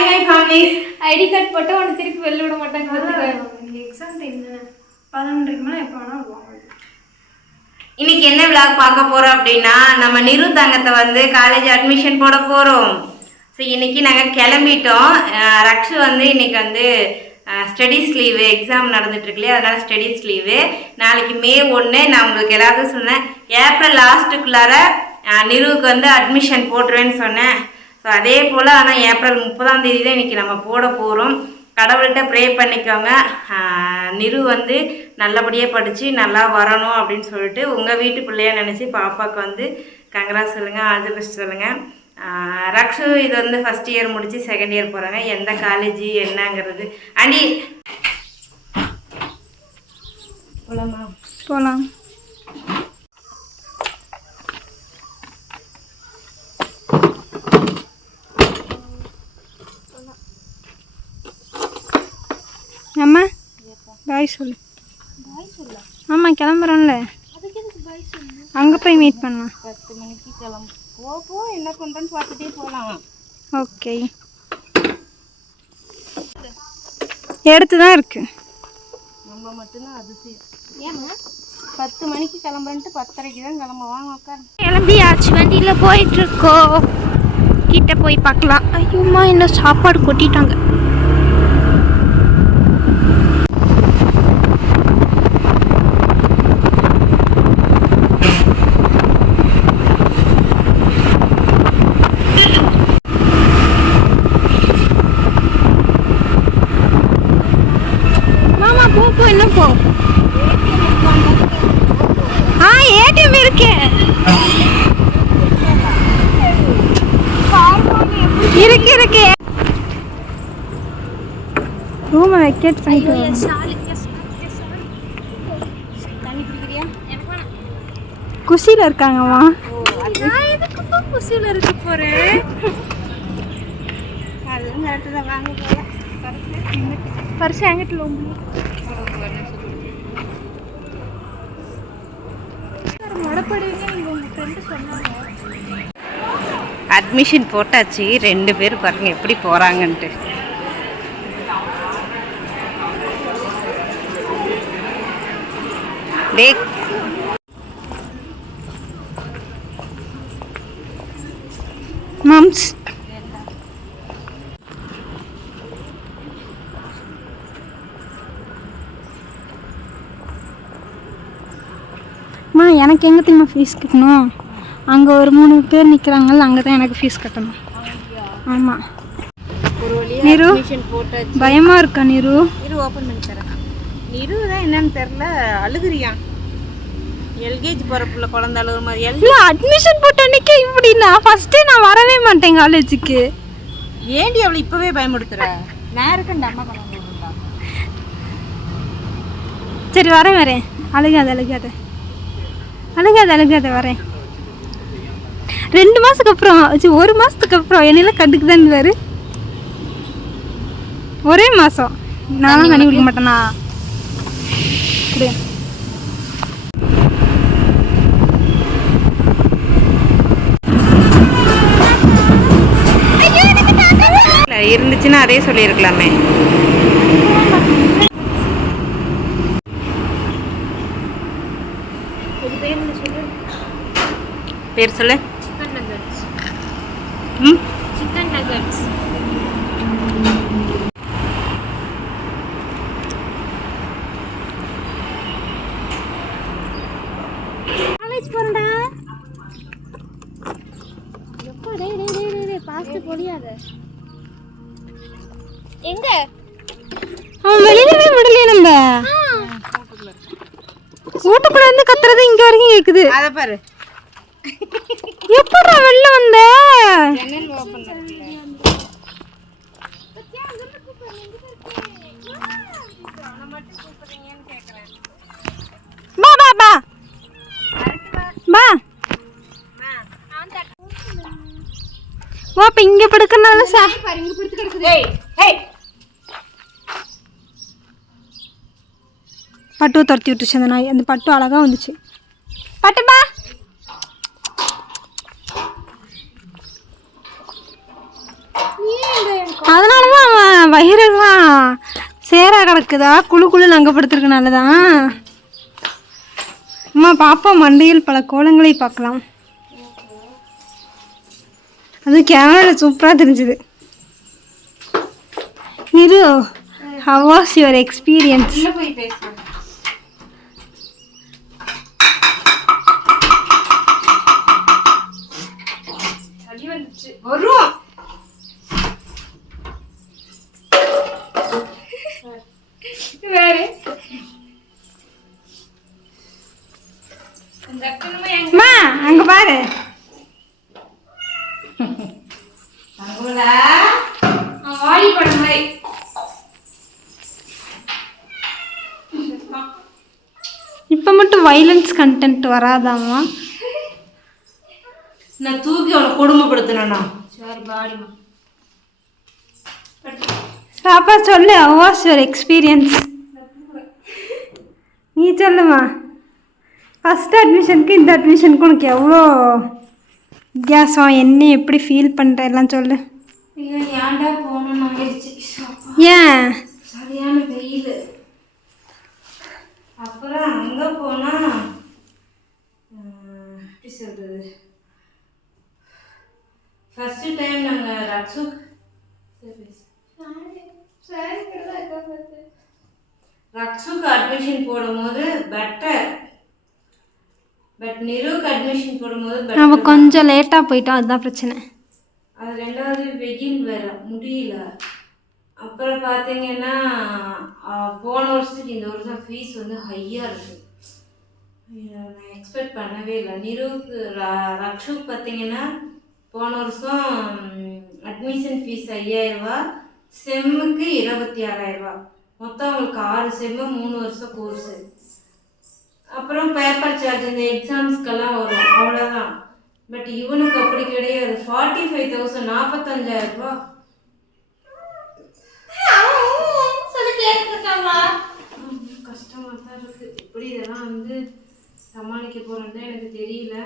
Hi my families. ID card போட்டு உன்னை திருப்பி வெளில விட மாட்டாங்க. எக்ஸாம் டைம் 11:30 மணி எப்போ வேணா விடுவாங்க. இன்னைக்கு என்ன விளாக் பார்க்க போறோம் அப்படின்னா, நம்ம நிரு தங்கத்தை வந்து காலேஜ் அட்மிஷன் போட போறோம். ஸோ இன்னைக்கு நாங்கள் கிளம்பிட்டோம். ரக்ஷு வந்து இன்னைக்கு வந்து ஸ்டடீஸ் லீவு, எக்ஸாம் நடந்துட்டு இருக்குல்லையே, அதனால ஸ்டடீஸ் லீவு. நாளைக்கு May 1 நான் உங்களுக்கு எல்லாத்தையும் சொன்னேன், ஏப்ரல் லாஸ்ட்டுக்குள்ளார நிருவுக்கு வந்து அட்மிஷன் போட்டுருவேன்னு சொன்னேன். ஸோ அதே போல் ஆனால் ஏப்ரல் 30ஆம் தேதி தான் இன்றைக்கி நம்ம போட போகிறோம். கடவுள்கிட்ட ப்ரே பண்ணிக்கோங்க, நிரு வந்து நல்லபடியாக படித்து நல்லா வரணும் அப்படின்னு சொல்லிட்டு உங்கள் வீட்டு பிள்ளையா நினச்சி பாப்பாவுக்கு வந்து கங்க்ராஸ் சொல்லுங்கள், ஆல் தி பெஸ்ட் சொல்லுங்கள். ரக்ஷு இது வந்து ஃபஸ்ட் இயர் முடித்து செகண்ட் இயர் போகிறாங்க. எந்த காலேஜ் என்னங்கிறது ஆண்டி போகலாமா? போகலாம். அம்மா பாய் சொல்லு. ஆமாம் கிளம்புறோம்ல, அங்கே போய் மீட் பண்ணலாம். 10 மணிக்கு கிளம்பு. போ என்ன பண்ணுறேன்னு பார்த்துட்டே போகலாம். ஓகே, எடுத்து தான் இருக்கு. நம்ம மட்டும்தான் அதிசயம். ஏன்னா 10 மணிக்கு கிளம்புறேன்ட்டு 10:30க்கு தான் கிளம்புவாங்க. உட்கார். கிளம்பியாச்சு, வண்டியில் போயிட்டுருக்கோம். கிட்ட போய் பார்க்கலாம். ஐயோம்மா இன்னும் சாப்பாடு கொட்டிட்டாங்க. என்ன போ ஏடிஎம் இருக்கு இருக்கு ரூமை வெக்கேட் பண்ணிட்டு குஷியில் இருக்காங்கம்மா. நான் எதுக்கு குஷியில் இருக்க போகிறேன்? அதுவும் கரெக்டு தான். வாங்க போகலாம். பரிசு எங்கிட்ட அட்மிஷன் போட்டாச்சு. 2 பேர் பாருங்க எப்படி போகிறாங்கன்ட்டு. டே மம்ஸ் எனக்கு எங்கே தெரியுமா ஃபீஸ் கட்டணும்? அங்கே ஒரு 3 பேர் நிற்கிறாங்கல்ல, அங்கே தான் எனக்கு ஃபீஸ் கட்டணும். ஆமாம் நிரு, பயமாக இருக்கா நிரு? நிரு ஓப்பன் பண்ணி தரேன். நிரு தான் என்னன்னு தெரில, அழுகுறியா? எல்கேஜி போகிறப்புள்ள குழந்தை அழுகுற மாதிரி. இல்லை அட்மிஷன் போட்ட அன்றைக்கே இப்படி நான் ஃபஸ்ட்டே நான் வரவே மாட்டேன் காலேஜுக்கு. ஏண்டி அவளை இப்போவே பயமுடுத்துற? நான் இருக்கேன் அம்மா குழந்தை. சரி வரேன். அழுகாத வரேன். 2 மாதத்துக்கு அப்புறம் 1 மாதத்துக்கு அப்புறம் என்னெல்லாம் கண்டுக்குதான் வேறு ஒரே மாதம் நானும் தண்ணி குடிக்க மாட்டேனா? இருந்துச்சுன்னா அதே சொல்லியிருக்கலாமே. பேர் சொல்லு. Chicken nuggets. Chicken nuggets. College போறடா. எப்பா டேய் பாஸ்ட் போடியாத. எங்க? அவன் வெளியிலவே விடலையே. நம்ம வீட்டுக்குள்ள இருந்து கத்துறது இங்க வரைக்கும் கேக்குது. அத பாரு. எப்படா வெளில வந்த? ஜன்னல் ஓபன் இருக்குல. நான் மட்டும் கூப்பிடுறீங்கன்னு கேக்குறேன். பா வா இப்ப இங்க படுக்கறனால இங்க படுத்து கிடக்குது. ஏய் பட்டுவை துரத்தி விட்டுச்சு அந்த நாய். அந்த பட்டு அழகா வந்துச்சு. பட்டுப்பா நீ எங்க அதனால தான் அவன் வயிறெல்லாம் சேரா கிடக்குதா குழு அங்கே படுத்துருக்கனால தான். அம்மா பாப்பா மண்டையில் பல கோலங்களை பார்க்கலாம். அது கேமராவில் சூப்பராக தெரிஞ்சுது. நிரு, how was your experience? உள்ள போய் பேசுறேன். சளி வந்துச்சு. வரும். வேறு அம்மா அங்கே பாரு. தங்கோலா ஆடி படம் மாதிரி. இப்போ மட்டும் வைலன்ஸ் கண்டென்ட் வராதாம்மா? நான் தூக்கி அவனை கொடுமைப்படுத்தினா. சரி பாடிமா. பாப்பா சொல்லு, how was your experience? நீ சொல்லுமா. ஃபஸ்ட் அட்மிஷனுக்கு இந்த அட்மிஷனுக்கு உனக்கு எவ்வளோ வித்தியாசம், என்ன எப்படி ஃபீல் பண்ணுற எல்லாம் சொல்லு. ஐயோ ஏன்டா போகணும்னு ஆயிடுச்சு. ஏன்? சரியான வெயில். அப்புறம் அங்கே போனால் எப்படி சொல்கிறது, ஃபஸ்ட்டு டைம் நாங்கள் ரக்ஸுக்கு அட்மிஷன் போடும்போது பெட்டர். பட் நிருவுக்கு அட்மிஷன் போடும்போது நம்ம கொஞ்சம் லேட்டாக போயிட்டோம், அதுதான் பிரச்சனை. அது ரெண்டாவது வெயில் வேறு முடியல. அப்புறம் பார்த்தீங்கன்னா போன வருஷத்துக்கு இந்த வருஷம் ஃபீஸ் வந்து ஹையாக இருக்குது. நான் எக்ஸ்பெக்ட் பண்ணவே இல்லை. நிருவுக்கு ரக்ஷுக்கு பார்த்தீங்கன்னா போன வருஷம் அட்மிஷன் ஃபீஸ் 5000 ரூபா, செம்முக்கு 26,000 ரூபா. மொத்தம் அவங்களுக்கு 6 செம்மு 3 வருஷம் கோர்ஸு. அப்புறம் பேப்பர் சார்ஜ் இந்த எக்ஸாம்ஸ்க்கெல்லாம் வரும், அவ்வளோதான். பட் இவனுக்கு அப்படி கிடையாது. 45,000 45,000 ரூபா. கஷ்டமாக தான் இருக்குது. எப்படி இதெல்லாம் வந்து சமாளிக்க போகிறேன்னு எனக்கு தெரியல.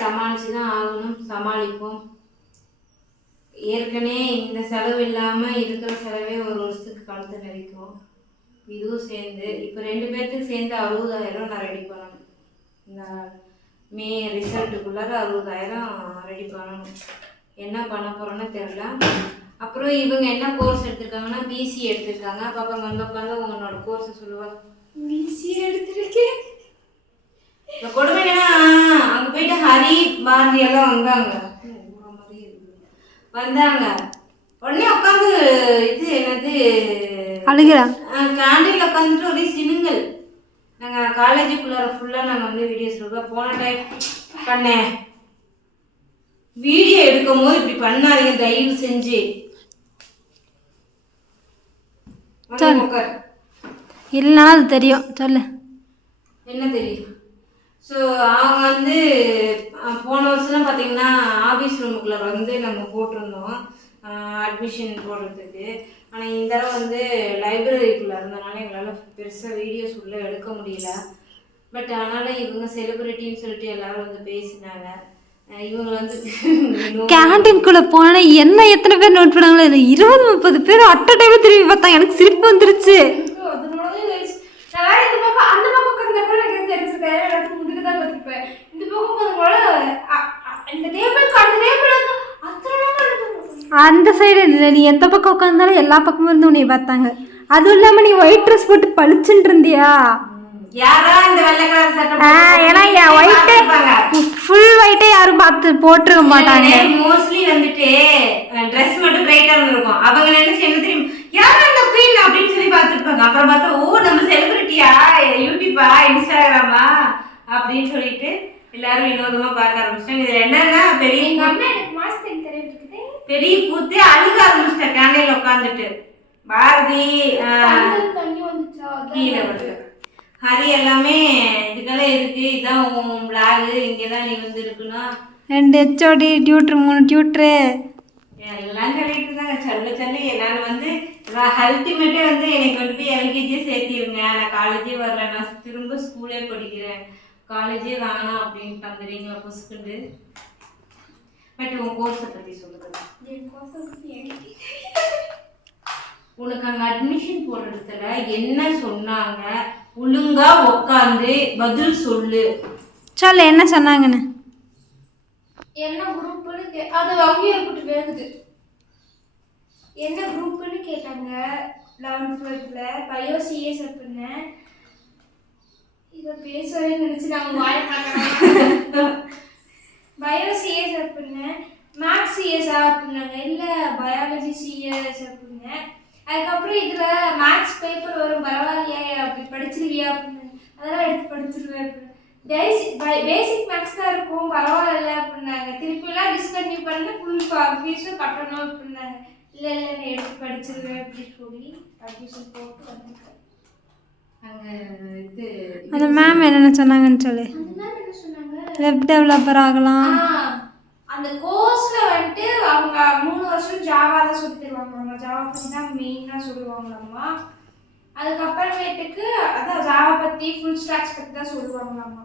சமாளிச்சு தான் ஆகணும், சமாளிப்போம். ஏற்கனவே இந்த செலவு இல்லாமல் இருக்கிற செலவே ஒரு வருஷத்துக்கு கழுத்து நெரிக்கும். இதுவும் சேர்ந்து இப்போ 2 பேர்த்துக்கு சேர்ந்து 60,000 நான் ரெடி பண்ணணும். இந்த மே ரிசல்ட்டுக்குள்ளார 60,000 ரெடி பண்ணணும். என்ன பண்ண போகிறோன்னு தெரில. அப்புறம் இவங்க என்ன கோர்ஸ் எடுத்திருக்காங்கன்னா பிசி எடுத்திருக்காங்க. பாப்பா வந்து உட்காந்து உங்களோட கோர்ஸை சொல்லுவாள். பிசி எடுத்துருக்கேன். இப்போ கொடுமை என்னன்னா அங்கே போயிட்டு ஹரி பாரதி எல்லாம் வந்தாங்க. உடனே உட்காந்து இது என்னது அழுகிறான். கேண்டீனில் உட்காந்துட்டு ஒரே சினுங்கள். நாங்கள் காலேஜுக்குள்ளார ஃபுல்லாக நாங்கள் வந்து வீடியோஸ் எடுப்போம். போன டைம் பண்ணேன் வீடியோ எடுக்கும் போது இப்படி பண்ணாதீங்க தயவு செஞ்சு. இல்லைனா அது தெரியும், சொல்லு. என்ன தெரியும்? ஸோ அவங்க வந்து போன வருஷம்லாம் பார்த்தீங்கன்னா ஆஃபீஸ் ரூமுக்குள்ளே வந்து நம்ம போட்டிருந்தோம் அட்மிஷன் போடுறதுக்கு. ஆனால் இந்த தடவை வந்து லைப்ரரிக்குள்ளே இருந்தனால எங்களால் பெருசாக வீடியோஸ் உள்ளே எடுக்க முடியல. பட் அதனால் இவங்க செலிப்ரிட்டின்னு சொல்லிட்டு எல்லோரும் வந்து பேசினாங்க. இவங்க வந்து கேண்டீன்குள்ளே போனால் என்ன எத்தனை பேர் நோட் பண்ணாங்களோ இல்லை 20-30 பேர் அட்ட டைமில் திரும்பி பார்த்தாங்க. எனக்கு சிரிப்பு வந்துருச்சு. நான் வேற இந்த பக்கம் அந்த பக்கம் உட்கார்ந்தப்ப எனக்கு தெரிஞ்சிருக்கேன். எனக்கு முதுகு தான் பார்த்துருப்பேன். இந்த பக்கம் போதுங்களோட இந்த டேபிள் அந்த டேபிள் அந்த சைடு இல்லை, நீ எந்த பக்கம் உட்காந்தாலும் எல்லா பக்கமும் இருந்து உன்னை பார்த்தாங்க. அதுவும் இல்லாமல் நீ ஒயிட் ட்ரெஸ் போட்டு பளிச்சுட்டு இருந்தியா? யாரா இந்த வெள்ளை கலர் சட்டை? ஏன்னா என் ஒயிட்டே ஃபுல் ஒயிட்டே யாரும் பார்த்து போட்டிருக்க மாட்டாங்க. மோஸ்ட்லி வந்துட்டு ட்ரெஸ் மட்டும் பிரைட்டா இருந்திருக்கும். அவங்க நினைச்சு என்ன தெரியும், யாரா இந்த குயின் அப்படின்னு சொல்லி பார்த்துருப்பாங்க. அப்புறம் பார்த்தா ஓ நம்ம செலிபிரிட்டியா, யூடியூப்பா, இன்ஸ்டாகிராமா அப்படின்னு சொல்லிட்டு எல்லாரும் வினோதமா பார்க்க ஆரம்பிச்சிட்டாங்க. இது என்னன்னா பெரிய பெரிய கூத்து அழுக ஆரம்பிச்சிட்டேன். கேண்டீன்ல உட்காந்துட்டு பாரதி கீழே வந்து ஹரி எல்லாமே இதுக்கெல்லாம் இருக்கு, இதான் உன் பிளாகு, இங்கேதான் நீ வந்து இருக்கணும். 2 HOD டியூட்ரு 3 டியூட்ரு எல்லாம் சொல்லிட்டு இருந்தாங்க. சொல்லி நான் வந்து அல்டிமேட்டே வந்து என்னை கொண்டு போய் எல்கேஜியே சேர்த்திருங்க, நான் காலேஜே வரல, நான் திரும்ப ஸ்கூலே படிக்கிறேன், காலேஜே வேணாம் அப்படின்ட்டு வந்துடுறீங்களா புஸ்குண்டு? பட் உன் கோர்ஸை பற்றி சொல்லுங்க. உனக்கு அங்கே அட்மிஷன் போடுற இடத்துல என்ன சொன்னாங்க? ஒழுங்கா உட்காந்து பதில் சொல்லு. சொல்ல என்ன சொன்னாங்கன்னு. என்ன குரூப்னு அது அங்கேயே இருக்கட்டு வேகுது. என்ன குரூப்னு கேட்டாங்க 11th 12th பயோ சிஎஸ் அப்படின்னா இதை பேசவே நினைச்சு நாங்கள் வாய பார்க்குறோம். பயோ சிஎஸ் அப்படின்னா மேக்ஸ் சிஎஸ்ஆ அப்படின்னாங்க. இல்லை பயாலஜி சிஎஸ் அப்படின்னா. அதுக்கப்புறம் இதில் மேக்ஸ் பேப்பர் வரும் பரவாயில்லையா அப்படி படிச்சிருவியா அப்படின்னு. அதெல்லாம் எடுத்து படிச்சிருவேன் அப்படின்னு. பேசிக் மேக்ஸ் தான் இருக்கும் பரவாயில்ல அப்படின்னாங்க. திருப்பிலாம் டிஸ்கன்டினியூ பண்ணி ஃபுல் ஃபீஸும் கட்டணும் அப்படின்னாங்க. இல்லை நான் எடுத்து படிச்சிருவேன் அப்படின்னு சொல்லி அட்மிஷன் போட்டு வந்துருக்கேன். அங்கே இது அந்த மேம் என்னென்ன சொன்னாங்கன்னு சொல்லு. அந்த மேம் என்ன சொன்னாங்க? வெப் டெவலப்பர் ஆகலாம். அந்த கோர்ஸ்ல வந்துட்டு அவங்க 3 வருஷம் ஜாவா தான் சொல்லி தருவாங்களாமா. ஜாவா பற்றி தான் மெயினாக சொல்லுவாங்களாமா. அதுக்கப்புறமேட்டுக்கு அதான் ஜாவா பற்றி ஃபுல் ஸ்டாக்ஸ் பற்றி தான் சொல்லுவாங்களாமா.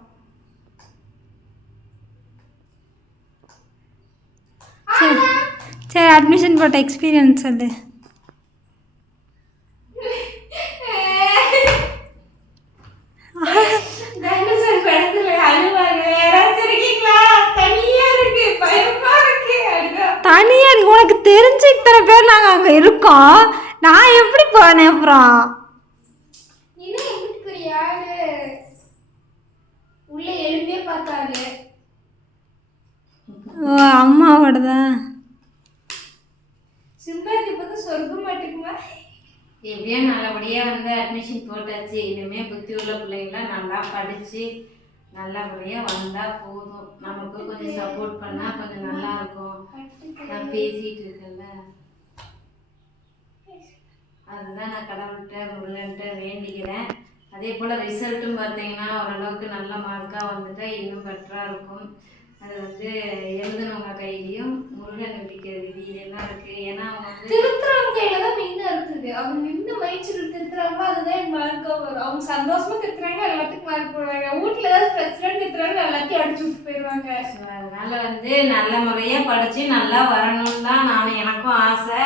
சரி அட்மிஷன் போட்ட எக்ஸ்பீரியன்ஸ் சொல்லு. டைனோசர் படத்துல அழுவாங்க. யாராச்சும் இருக்கீங்களா? தனியா இருக்கு பயமா இருக்கு அழுதா. தனியா உனக்கு தெரிஞ்ச இத்தனை பேர் நாங்கள் அங்கே இருக்கோம். நான் எப்படி போனேன் அப்புறம்? இன்னும் எப்படி பெரிய ஆளு உள்ள எழுப்பே பார்த்தாரு. ஓ அம்மாவோட தான். சிம்பாக்கு பார்த்து சொர்க்கம் மாட்டுக்குமா? எப்படியோ நல்லபடியாக வந்து அட்மிஷன் போட்டாச்சு. இனிமேல் புத்தி உள்ள பிள்ளைங்களாம் நல்லா படித்து நல்லபடியாக வந்தால் போதும். நமக்கு கொஞ்சம் சப்போர்ட் பண்ணால் கொஞ்சம் நல்லா இருக்கும். நான் பேசிகிட்டு இருக்கேன்ல, அதுதான் நான் கடவுள்கிட்ட முருகன்கிட்ட வேண்டிக்கிறேன். அதே போல் ரிசல்ட்டும் பார்த்தீங்கன்னா ஓரளவுக்கு நல்ல மார்க்காக வந்துட்டால் இன்னும் பெட்டராக இருக்கும். அது வந்து எழுதுனவங்க கையிலையும் முருகன் நம்பிக்கை விதியிலாம் இருக்குது. ஏன்னா அவங்க வந்து திருத்துறவங்க கையில தான் மின்ன இருக்குது. அவங்க மின்ன மயிற்சியில் திருத்துறாங்களோ அதுதான் மார்க்காக வரும். அவங்க சந்தோஷமா திருத்துறாங்க எல்லாத்துக்கும் மார்க் போடுவாங்க. வீட்டில் ஏதாவது பிரச்சனை திருத்துறாங்க எல்லாத்தையும் அடிச்சு விட்டு போயிடுவாங்க. அதனால வந்து நல்ல முறையாக படித்து நல்லா வரணும்னு தான் எனக்கும் ஆசை.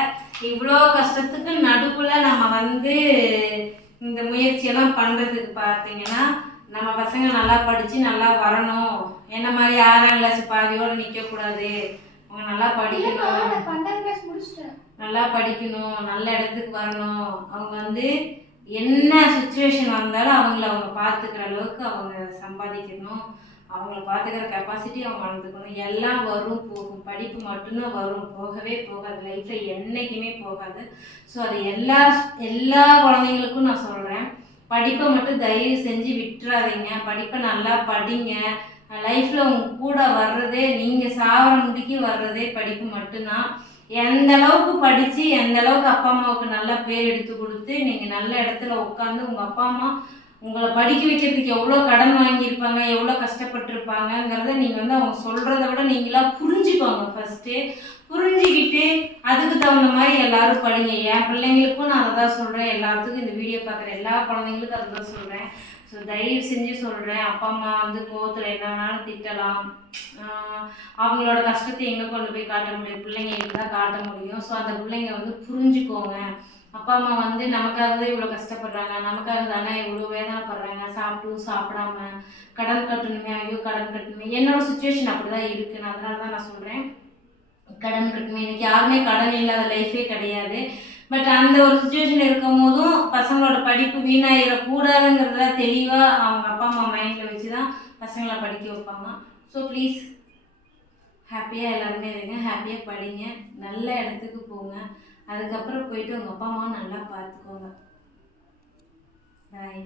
இவ்வளோ கஷ்டத்துக்கு நடுவில் நம்ம வந்து இந்த முயற்சியெல்லாம் பண்ணுறதுக்கு பார்த்தீங்கன்னா நம்ம பசங்க நல்லா படித்து நல்லா வரணும். என்ன மாதிரி 6ஆம் கிளாஸ் பாதியோடு நிற்கக்கூடாது. அவங்க நல்லா படிக்கணும், 12ஆம் கிளாஸ் முடிச்சிட்டேன். நல்லா படிக்கணும், நல்ல இடத்துக்கு வரணும். அவங்க வந்து என்ன சுச்சுவேஷன் வந்தாலும் அவங்க பார்த்துக்கிற அளவுக்கு அவங்க சம்பாதிக்கணும். அவங்கள பார்த்துக்கிற கெப்பாசிட்டி அவங்க வளர்ந்துக்கணும். எல்லாம் வரும் போகும். படிப்பு மட்டும்தான் வரும், போகவே போகாது. லைஃப்பில் என்றைக்குமே போகாது. ஸோ அது எல்லா குழந்தைங்களுக்கும் நான் சொல்கிறேன், படிப்பை மட்டும் தயவு செஞ்சு விட்டுறாதீங்க. படிப்பை நல்லா படிங்க. லைஃப்பில் உங்க கூட வர்றதே, நீங்கள் சாவர முடிக்கி வர்றதே படிப்பு மட்டும்தான். எந்த அளவுக்கு படித்து எந்த அளவுக்கு அப்பா அம்மாவுக்கு நல்லா பேர் எடுத்து கொடுத்து நீங்கள் நல்ல இடத்துல உட்காந்து உங்கள் அப்பா அம்மா உங்களை படிக்க வைக்கிறதுக்கு எவ்வளோ கடன் வாங்கியிருப்பாங்க, எவ்வளோ கஷ்டப்பட்டுருப்பாங்கங்கிறத நீங்கள் வந்து அவங்க சொல்கிறத விட நீங்களாக புரிஞ்சுக்கோங்க. ஃபஸ்ட்டு புரிஞ்சுக்கிட்டு அதுக்கு தகுந்த மாதிரி எல்லோரும் படிங்க. என் பிள்ளைங்களுக்கும் நான் அதை தான் சொல்கிறேன். எல்லாத்துக்கும் இந்த வீடியோ பார்க்குற எல்லா குழந்தைங்களுக்கும் அதை தான் சொல்கிறேன். ஸோ தயவு செஞ்சு சொல்கிறேன், அப்பா அம்மா வந்து கோவத்தில் என்ன வேணாலும் திட்டலாம். அவங்களோட கஷ்டத்தை எங்கே கொண்டு போய் காட்ட முடியும்? பிள்ளைங்களுக்கு தான் காட்ட முடியும். ஸோ அந்த பிள்ளைங்க வந்து புரிஞ்சுக்கோங்க. அப்பா அம்மா வந்து நமக்காக தான் இவ்வளோ கஷ்டப்படுறாங்க, நமக்காக தானே இவ்வளோ வேதனைப்படுறாங்க, சாப்பிட்டும் சாப்பிடாம கடன் கட்டணுமே, ஐயோ கடன் கட்டணுமே. என்னோடய சுச்சுவேஷன் அப்படி தான் இருக்குது. நான் அதனால தான் நான் சொல்கிறேன், கடன் கட்டணுமே. எனக்கு யாருமே கடன் இல்லாத லைஃபே கிடையாது. பட் அந்த ஒரு சுச்சுவேஷன் இருக்கும் போதும் பசங்களோட படிப்பு வீணாயிடக்கூடாதுங்கிறத தெளிவாக அவங்க அப்பா அம்மா மைண்டில் வச்சு தான் பசங்களை படிக்க வைப்பாங்க. ஸோ ப்ளீஸ் ஹாப்பியாக எல்லாருமே இருங்க, ஹாப்பியாக படிங்க, நல்ல இடத்துக்கு போங்க. அதுக்கப்புறம் போயிட்டு உங்கள் அப்பா அம்மாவை நல்லா பார்த்துக்கோங்க. பாய்.